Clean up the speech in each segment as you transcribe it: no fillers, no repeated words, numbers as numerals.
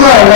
Come on,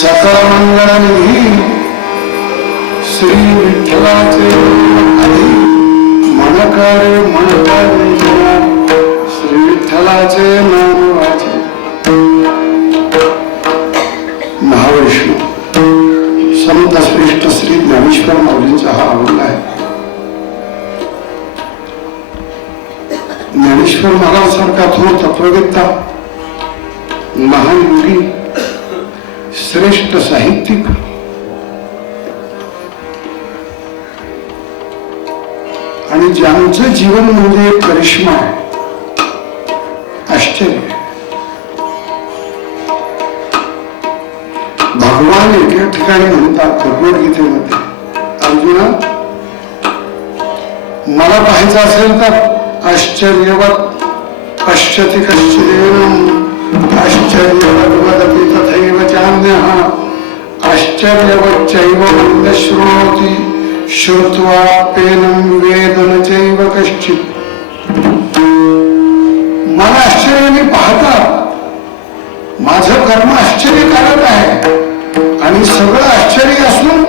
सकळ मंगळनिधी श्री विठ्ठलाचे आधी मनकारे म्हणकारे श्री विठ्ठलाचे नाम वाचे. महाविष्णू संत श्रेष्ठ श्री ज्ञानेश्वर माऊलींचा हा अवघ आहे. ज्ञानेश्वर महाराजांसारखा थोर तत्ववेत्ता, महान योगी, श्रेष्ठ साहित्यिक, आणि ज्यांचं जीवन म्हणजे करिश्मा आहे, आश्चर्य. भगवान एका ठिकाणी म्हणतात भगवद्गीतेमध्ये, अर्जुना मला पाहायचं असेल तर आश्चर्यवत पश्यति कश्चिदेनम् आश्चर्यवत् वदति तथैव चान्यः आश्चर्यवच्चैव मन्द श्रोति श्रुत्वाप्येनं वेद न चैव कश्चित्. मला आश्चर्याने पाहतात, माझं कर्म आश्चर्यकारक आहे आणि सगळं आश्चर्य असून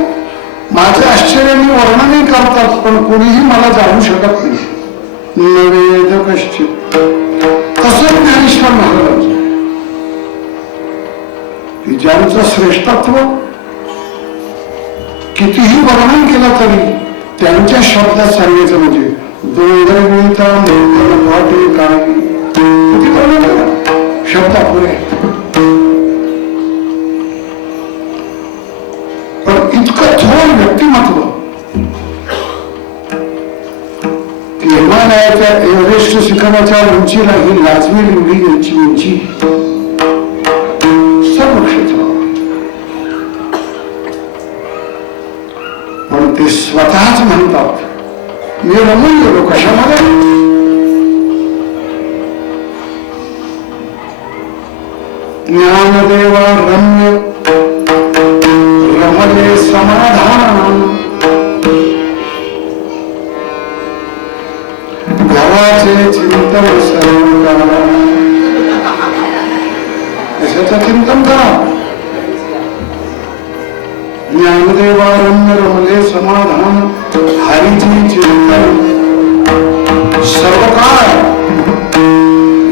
माझं आश्चर्याने वर्णनही करतात, पण कोणीही मला जाणू शकत नाही. न वेद कश्चित्. तसं ज्ञानेश्वर महाराज की ज्यांचं श्रेष्ठत्व कितीही वर्णन केलं तरी त्यांच्या शब्दात सांगायचं म्हणजे डोंगर मिळता वाटे काही किती वर्णन करा, शब्दात पुरे. पण इतकं थोर व्यक्तिमत्व की हिमालयाच्या एव्हरेस्ट शिखराच्या उंचीला ही लाजवेल एवढी यांची उंची सर्व क्षेत्र. पण ते स्वतःच म्हणतात मी रमून गेलो. कशामध्ये? ज्ञानदेवा रम्य रमले समाधान. घराचे चिंतन सर्व करा. कशाचं चिंतन करा? ज्ञानदेवा रम्य रमले समाधान. हरीची चिंतन सर्व काळ,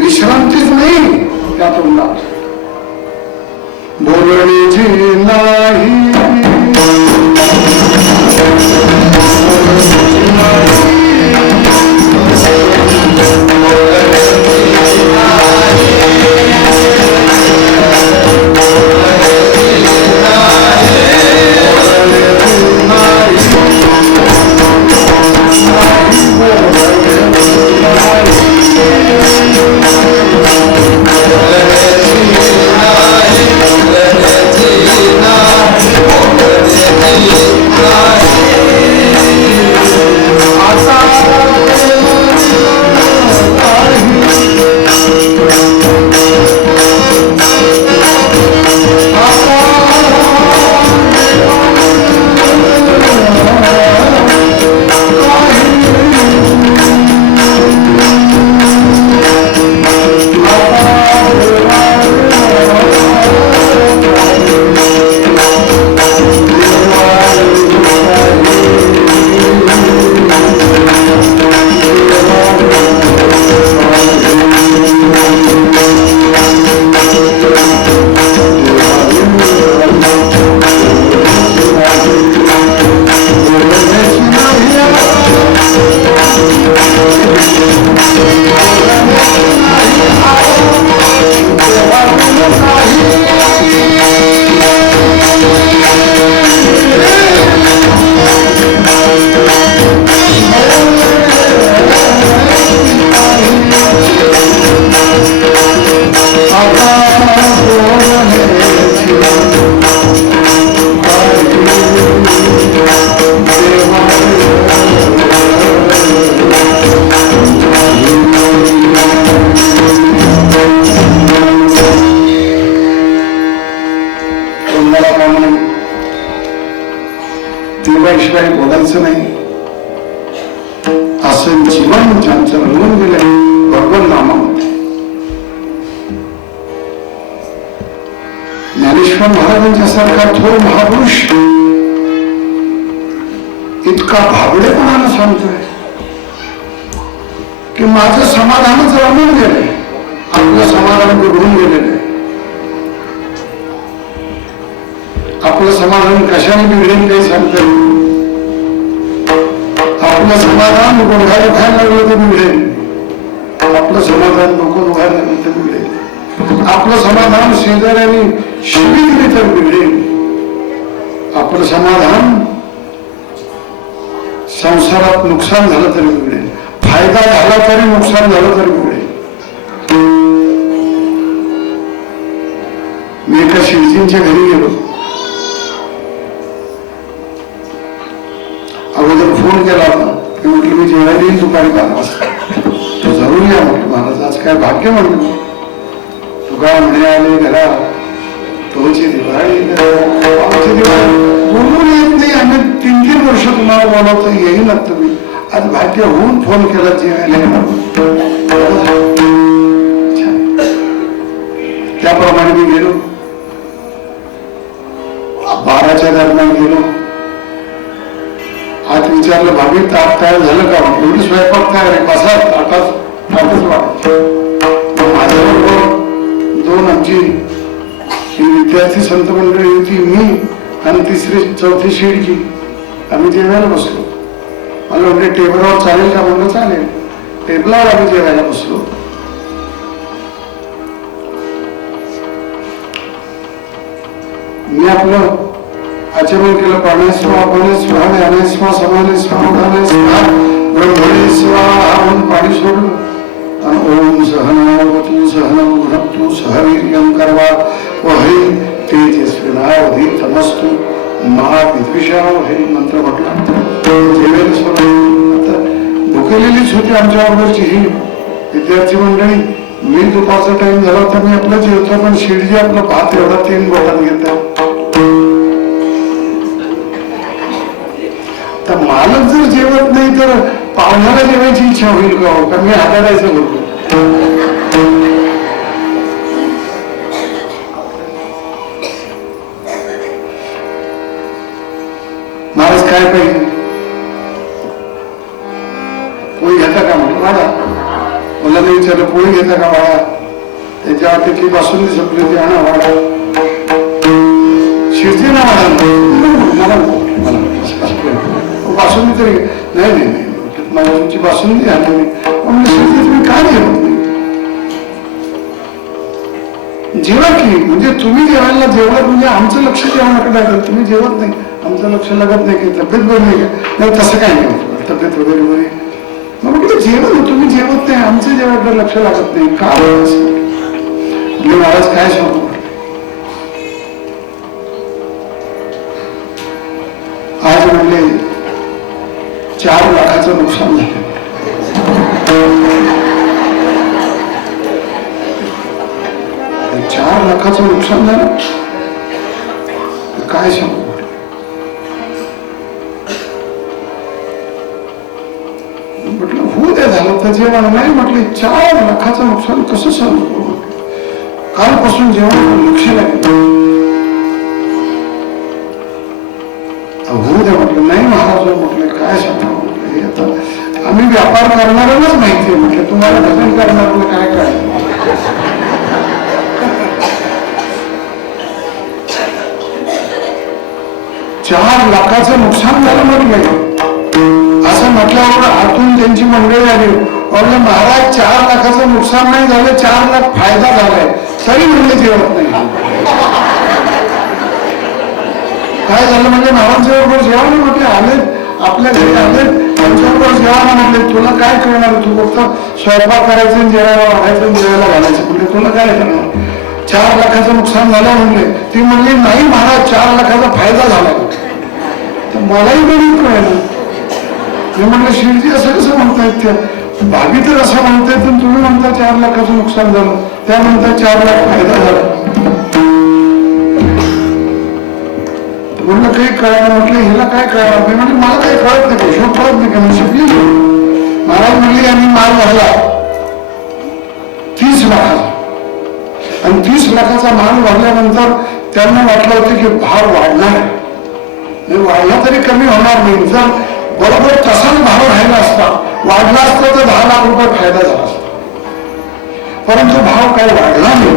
विश्रांतीच नाही त्या तोंडात. बोलण्याची नाही देवाशिवाय बोलायचं नाही असं जीवन ज्यांचं रंगून गेलंय भगवान नामामध्ये. ज्ञानेश्वर महाराजांच्या सारखा थोर महापुरुष इतका भाबडेपणानं सांगतोय की माझं समाधानच रमून गेलंय, आपलं समाधान बिघडून गेलेलं आहे. आपलं समाधान कशाने बिघडेल काही सांगता येईल. आपलं समाधान गुडघा दुखायला लागलं तर बिघडेल, आपलं समाधान डोकं दुखायला लागलं तर बिघडेल, आपलं समाधान शेजाऱ्याने शिवी दिली तर बिघडेल, आपलं समाधान संसारात नुकसान झालं तरी बिघडेल, फायदा झाला तरी नुकसान झालं तरी बिघडेल. मी एका शिवजींच्या घरी गेलो. अगोदर फोन केला होता की म्हटलं मी जेवायला येईल दुपारी 12 वाजता, तो जरूर या म्हटलं. महाराज आज काय भाग्य म्हटलं, तुका म्हणे आले घरा तोची दिवाळी बोलून येत नाही. आम्ही 3-3 वर्ष तुम्हाला बोलवतो येईनात तुम्ही, आज भाग्य होऊन फोन केला जेवायला येणार. त्याप्रमाणे मी गेलो. 12च्या दरम्यान गेलो. आज विचारलं भाभी ताट तयार झालं का, एवढी स्वयंपाक तयार आहे, कसा ताटच वाटत. माझ्याबरोबर 2 आमची विद्यार्थी संत मंडळी होती, मी आणि 3री-4थी शिडकी. आम्ही जेवायला बसलो. मला म्हणजे टेबलावर चालेल का, म्हणलं चालेल. टेबलावर आम्ही जेवायला बसलो. मी आपलं आचरण केलं. प्राणेस्वा प्राणेस्वा ज्ञानेस्वा समानेस्वा उदानेस्वा ब्रह्मणे स्वाहा म्हणून पाणी सोडलं. ओम सहनावतु सहनौ भुनक्तु सह वीर्यं कर्वा वहै तेजस्विनावधीतमस्तु मा विद्विषावहै मंत्र म्हटला. जेवेल आता भुकेलेलीच होती आमच्याबरोबरची ही विद्यार्थी मंडळी. मी दुपारचा टाइम झाला होता, मी आपलं जेवतो, पण शिडजी आपलं भात एवढा 3 बोटात घेतात. तर मालक जर जेवत नाही तर पाहुण्याला जेवायची इच्छा होईल का मी हाताळायचं बोलतो. महाराज काय पाहिजे, पोळी घेता का म्हटलं. बाळा मला नाही विचारलं पोळी घेता का बाळा, त्याच्यावर तिथली बासुंदी संपली होती, आणा वाडा. शिरती ना मला बासुंदी तरी नाही नाही मला तुमची बासुंदी आणली नाही. शिरती तुम्ही काय जेवत नाही, जेवा की. म्हणजे तुम्ही जेवायला जेवत म्हणजे आमचं लक्ष जेवणाकडे लागेल. तुम्ही जेवत नाही, आमचं लक्ष लागत नाही की तब्येत बरी नाही का, नाही तसं काय नाही, तब्येत वगैरे बरी. मग म्हटलं जेवण तुम्ही जेवत नाही, आमचं जेवणाकडे लक्ष लागत नाही का. म्हणजे महाराज काय सांगू, आज म्हणले 4 लाखाचं नुकसान झालं. 4 लाखाचं नुकसान झालं, काय सांगू. म्हटलं होऊ द्या झालं तर जेवण नाही. म्हटले 4 लाखाचं नुकसान कसं सांगू. कालपासून जेवण लक्ष लागेल, होऊ द्या म्हटलं. नाही महाराज म्हटले काय सांगा. म्हटलं आता आम्ही व्यापार करणाऱ्यांनाच माहिती आहे. म्हटलं तुम्हाला भजन करणाऱ्याला काय काय. 4 लाखाचं नुकसान झालं म्हटलं. असं म्हटल्यावर आतून त्यांची मंडळी आली. म्हणलं महाराज 4 लाखाचं नुकसान नाही झालं, 4 लाख फायदा झालाय, तरी म्हणजे जेवत नाही. काय झालं म्हणजे महाराजांच्या बरोबर जेवा ना म्हटले. आले आपल्या घरी आले, त्यांच्याबरोबर जेवा ना म्हटले. तुला काय करणार, तू फक्त स्वयंपाक करायचं, जेवायला वाढायचं, जेवायला घालायचं. म्हणजे तुला काय करणार. 4 लाखाचं नुकसान झालं म्हणले. ती म्हणली नाही महाराज 4 लाखाचा फायदा झाला. तर मलाही गणित कळलं. मी म्हणलं शिरजी असं कसं म्हणतायत, त्या भाभी तर असं म्हणतायत, तुम्ही म्हणता 4 लाखाचं नुकसान झालं, त्या म्हणता 4 लाख फायदा झाला. म्हणलं काही कळलं. म्हटलं हिला काय कळलं. मी म्हणजे मला काही कळत नाही, हिशोब कळत नाही का. मी शिकली. महाराज म्हणली आणि माल भरला 30 लाखाचा, आणि 30 लाखाचा माल भरल्यानंतर त्यांना वाटलं होतं की भाव वाढणार आहे, वाढला तरी कमी होणार नाही. जर बरोबर तसाच भाव राहिला असता, वाढला असता तर 10 लाख रुपये फायदा झाला असता. परंतु भाव काही वाढला नाही.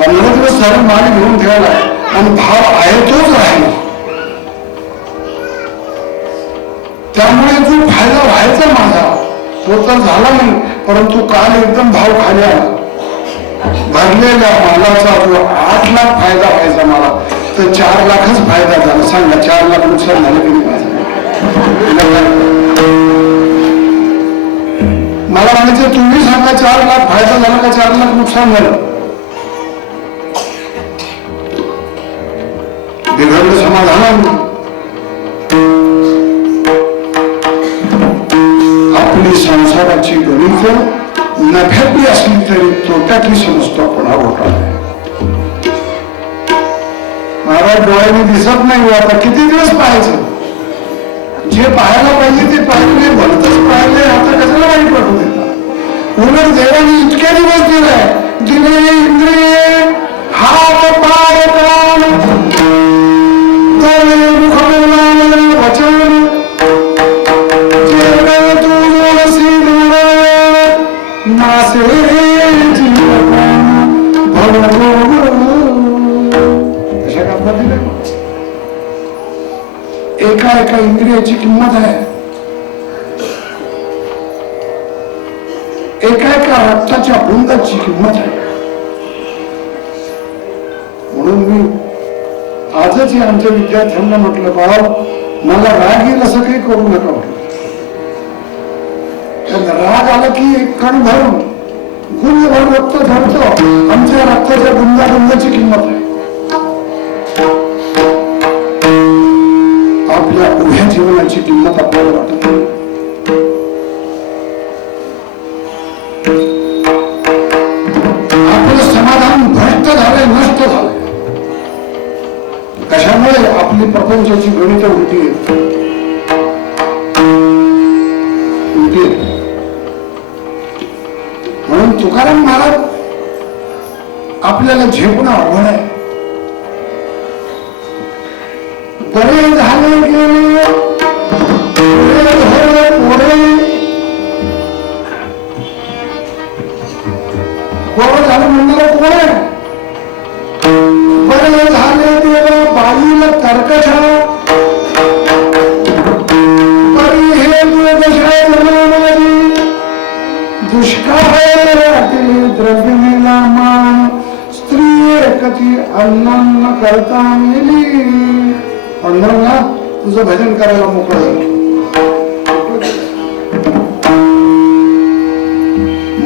15 दिवस झाले माल घेऊन ठेवला आणि भाव आहे तोच राहिला. त्यामुळे जो फायदा व्हायचा माझा तो तर झाला नाही. परंतु काल एकदम भाव खाली आला. भरलेल्या मालाचा जो 8 लाख फायदा व्हायचा मला, तर 4 लाखच फायदा झाला. सांगा 4 लाख नुकसान झालं की नाही? मला म्हणायचं तुम्ही सांगा 4 लाख फायदा झाला का 4 लाख नुकसान झालं? बिघडलं समाधान. आपली संसाराची गणित नफ्यातली असली तरी तोट्यातली समजतो आपण. हा घोटाळा आहे. महाराज डोळ्याने दिसत नाही, आता किती दिवस पाहायचं? जे पाहायला पाहिजे ते पाहिले, भलतच पाहिले. आता कशाला वाईट वाटू देतात? उलट देवाने इतके दिवस दिले इंद्रिये हात पाय कान डोळे मुख बोलणे वचन जे तू जोडसी डोळे नासे जीवन भव. कशा करता दिले? एका एका इंद्रियाची किंमत आहे. एका एका रक्ताच्या बुंदाची किंमत आहे. म्हणून मी आजच आमच्या विद्यार्थ्यांना म्हटलं, बाळा मला राग येईल असं काही करू नका म्हटलं. राग आला की एक कण भरून गुणभर रक्त धरतो. आमच्या रक्ताच्या बुंदाची किंमत आहे. आपल्या उभ्या जीवनाची किंमत आपल्याला वाटत नाही. आपलं समाधान भ्रष्ट झालंय, नष्ट झालंय. कशामुळे? आपली प्रपंचाची गणित उलटी आहेत. म्हणून तुकाराम महाराज आपल्याला झेपणं अवघड आहे. बरे झाले गेले पुढे बरं झालं म्हणणार पुढे. बरे झाले गेले बाईला कर्कश बरी हे दुष्काळ द्रव्यमेला मान स्त्री एकती अन्न करता मेली. पंढरला तुझं भजन करायला मोकळं झालं.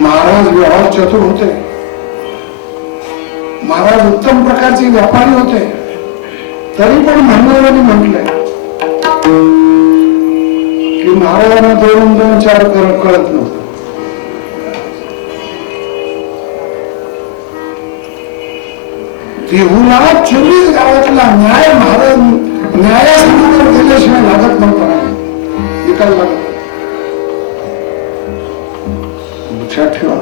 महाराज व्यवहार चतुर होते. महाराज उत्तम प्रकारचे व्यापारी होते. तरी पण म्हणणाऱ्यांनी म्हटलंय की महाराजांना 2-4 कळत नव्हतं. देहुला 24 गावातला न्याय महाराज न्यायासमोर गेल्याशिवाय लागत नव्हता. निकाल लागत. लक्षात ठेवा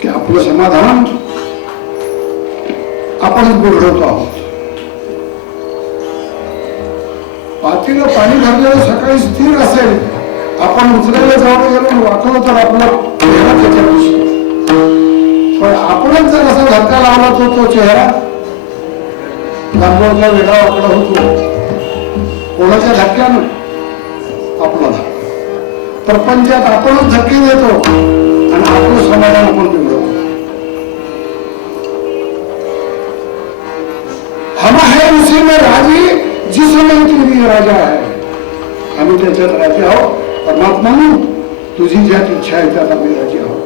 की आपलं समाधान आपणच बिघडवतो आहोत. पातीला पाणी भरलेलं सकाळी स्थिर असेल, आपण उचलायला जाऊ गेलो वाकलो तर आपला चेहरा त्याच्या दिसतो. पण आपणच जर असा धक्का लावला तो चेहरा लांबवरचा वेगळा वाकडा होतो. कोणाच्या धक्क्यानं? आपला. प्रपंचात आपणच धक्के देतो आणि आपलं समाधान आपण बिघडवतो. हम है उसी में राजी जिसमें तू राजा आहे. आम्ही त्याच्यात राजी आहोत. परमात्मा तुझी ज्यात इच्छा आहे त्यात आम्ही राजी आहोत.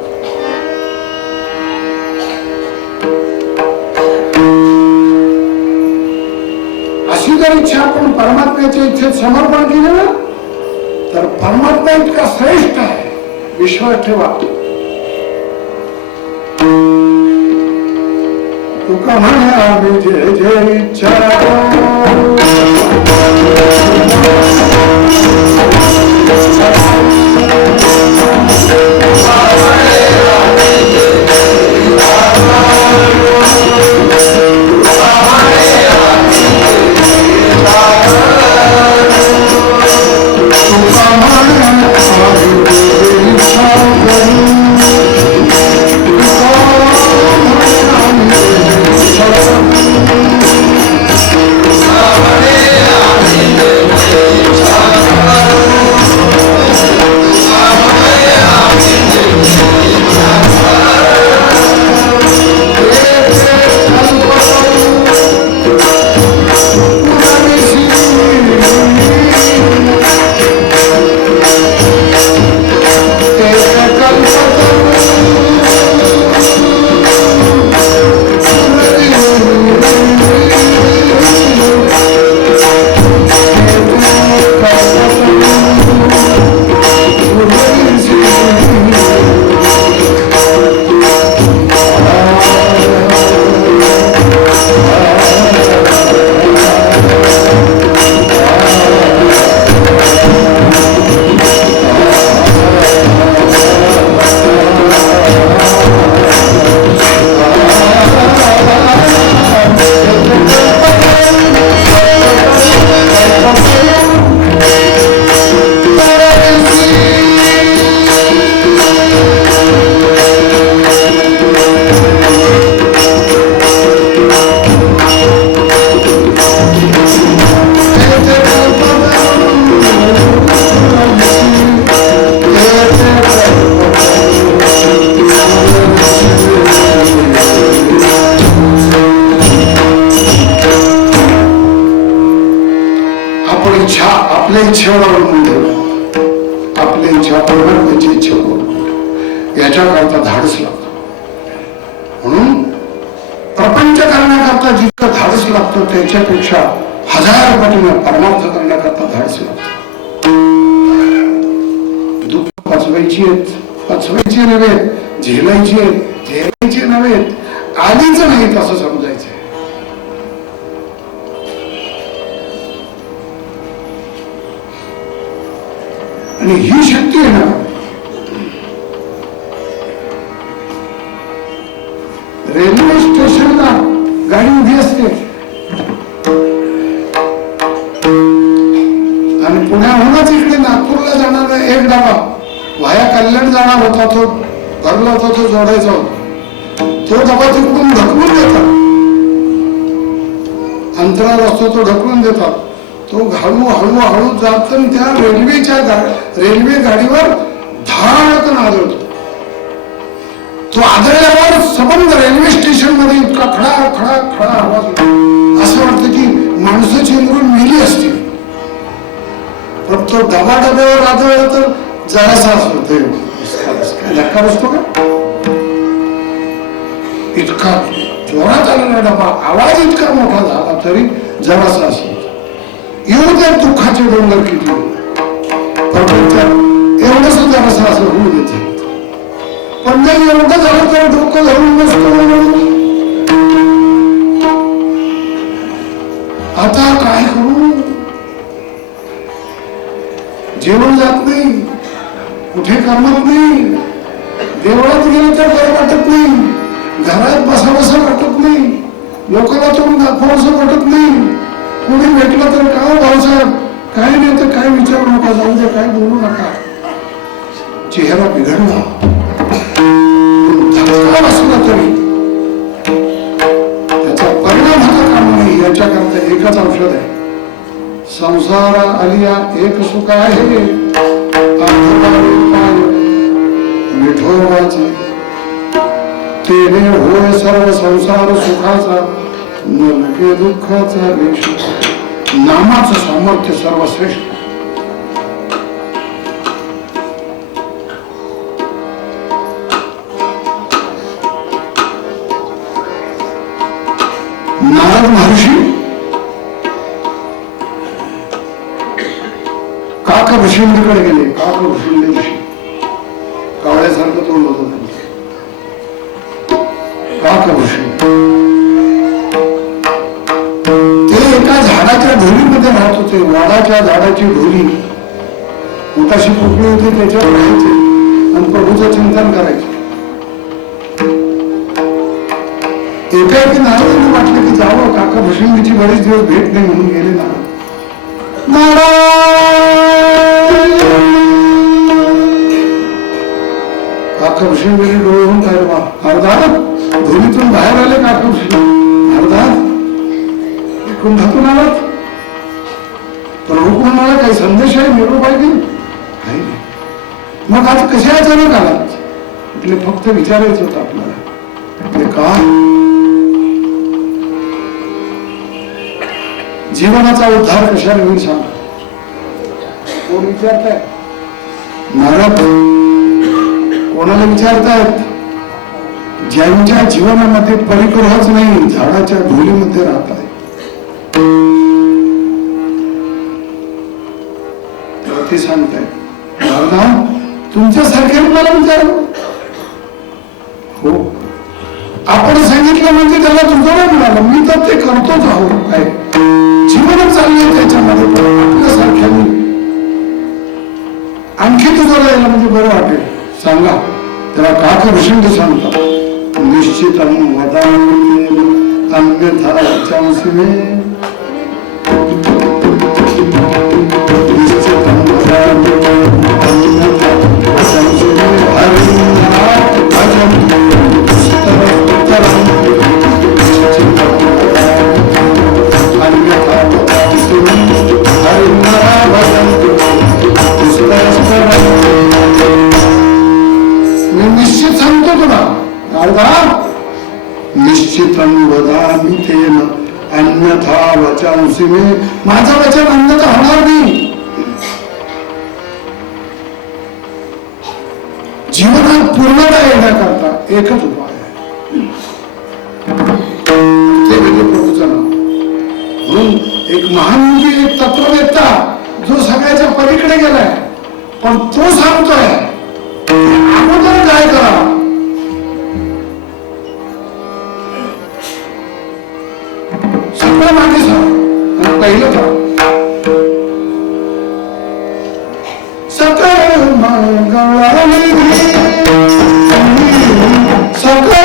अशी जर इच्छा आपण परमात्म्याच्या इच्छेत समर्पण केलं ना, तर परमात्मा इतका श्रेष्ठ आहे. विश्वास ठेवा. तुका म्हणे आम्ही जे जे इच्छा इच्छा आपल्या इच्छेवर अवलंबून ठेवतात, आपल्या इच्छा परमात्म्याची इच्छेवर अवलंबून, याच्याकरता धाडस लागतं. म्हणून प्रपंच करण्याकरता जितकं धाडस लागतं त्याच्यापेक्षा 1000 पटीने परमार्थ करण्याकरता धाडस लागतं. दुःख पचवायची आहेत, पचवायची नव्हे, झेलायची आहेत, झेलायची नव्हे, आलीच नाहीत असं समजायचं. आणि ही शक्ती आहे ना, रेल्वे स्टेशनला गाडी उभी असते आणि पुण्याहूनच इकडे नागपूरला जाणारा एक डबा वाया कल्याण जाणार होता, तो भरला होता, तो जोडायचा होता. तो डबा तिकडून ढकलून देतात, अंतराळ असतो तो ढकलून देतात. तो हळू हळू जात त्या रेल्वे गाडीवर धाडकन आदळतो. तो आदळल्यावर सबंध रेल्वे स्टेशन मध्ये इतका खडा खडा खडा आवाज होतो, असं वाटतं की माणसाची मुरून मेली असते. पण तो डब्यावर आदळला तर जरासा असतो, काय धक्का बसतो का? इतका जोरात आलेला डबा, आवाज इतका मोठा झाला तरी जरासा असतो. येऊ द्या दुःखाचे डोंगर किती, एवढंच जरासा असं होऊ देते. पण जर एवढं झालं तर डोकं धरून बसतो. आता काय करू? जेवण जात नाही, कुठे करमत नाही, देवळात गेलं तर बरं वाटत नाही, घरात बसा वाटत नाही, लोकांना तोंड दाखवावंसं वाटत नाही. कोणी भेटलं तर का भाऊसाहेब काय नाही तर काय विचारू नका, जाऊ दे, काय बोलू नका. चेहरा बिघडला, धक्का बसला तरी त्याचा परिणाम होता कामा नाही. याच्याकरता एकच औषध आहे, संसार आलिया एक सुख आहे, विठोबाचे तेने होय सर्व संसार सुखाचा, नरके दुःखाचा रेष. नामाचं सामर्थ्य सर्वश्रेष्ठ. नारद महर्षी काकभूषिंडीकडे गेले. काकभूषिंडी ऋषी कावळ्यासारखं तोंड होतं त्यांचं. काकभूषिंड ते एका झाडाच्या ढोलीमध्ये राहत होते. वाडाच्या झाडाची ढोली, मोठाशी पोकळी होती, त्याच्यावर राहायचे आणि प्रभूचं चिंतन करायचे. एकाएकी नारदांना वाटलं की जावं, काकभूषिंडीची बरेच दिवस भेट नाही म्हणून गेले नारद. काकभूषिंडीने डोळे होऊन काय बा अर्धा ढोलीतून बाहेर आले. काकभूषिंडी अर्धा कुंभातून आलात, प्रभू कुणाला काही संदेश आहे, निरोप आहे की काही नाही. मग आज कशा अचानक आलात? म्हटले फक्त विचारायचं होतं आपल्याला. का जीवनाचा उद्धार कशाने होईल सांगा? कोण विचारताय? नारद कोणाला विचारतायत? ज्यांच्या जीवनामध्ये परिग्रहच नाही, झाडाच्या ढोलीमध्ये राहत आहे. ते सांगताय नारदा तुमच्यासारखे मला विचार. हो, आपण सांगितलं म्हणजे त्याला दुजोरा मिळाला. मी तर ते करतोच आहोत. काय जीवन चाललंय त्याच्यामध्ये, पण आपल्यासारख्याने आणखी दुजोरा यायला म्हणजे बरं वाटेल. सांगा. त्याला काकभूषिंडी सांगतात, निश्चितम वदामि अन्यथा चांसिमे. निश्चितम वदामि अन्यथा चांसिमे. हरिनाथ भजन्तु स्तवोत्तरम्. अन्यथा चांसिमे. हरिनाथ भजन्तु स्तवोत्तरम्. मी निश्चित सांगतो तुला नारदा, निश्चितम वदामि तेन अन्यथा वचनसी मे, माझं वचन अन्यथा होणार नाही. जीवनात पूर्णता येण्याकरता एकच उपाय आहे, ते म्हणजे प्रभूचं नाव. म्हणून एक महान योगी, एक तत्ववेत्ता जो सगळ्याच्या पलीकडे गेलाय, पण तो सांगतोय अगोदर काय करा. सगळं मागे सर पहिलं था सकळ मंगळानी सकळ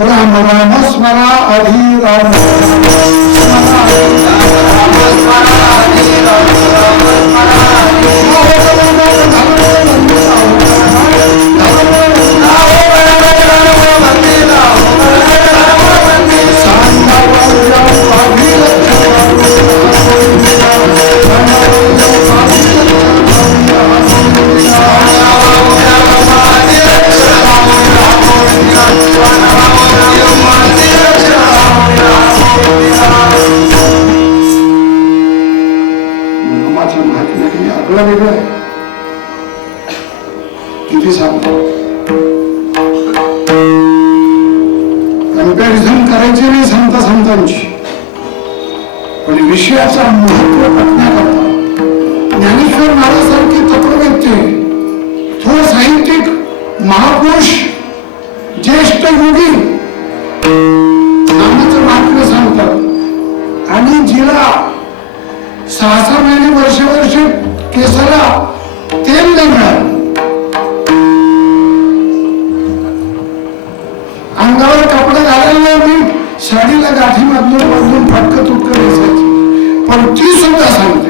राम राम स्मरा आधी राम किती सांगतो. कंपॅरिझन करायची नाही संतांची, पण विषयाचा महत्व पटण्याकरता ज्ञानेश्वर महाराजांसारखे तत्ववेत्ते, थोर साहित्यिक, महापुरुष, ज्येष्ठ योगी नामाचं महात्म्य सांगतात. आणि जिला 6 महिने वर्ष केसाला तेल नाही मिळालं, अंगावर कपडे घालायला मी साडीला गाठी मधून फाटकं तुटकं दिसायची, पण ती सुद्धा सांगते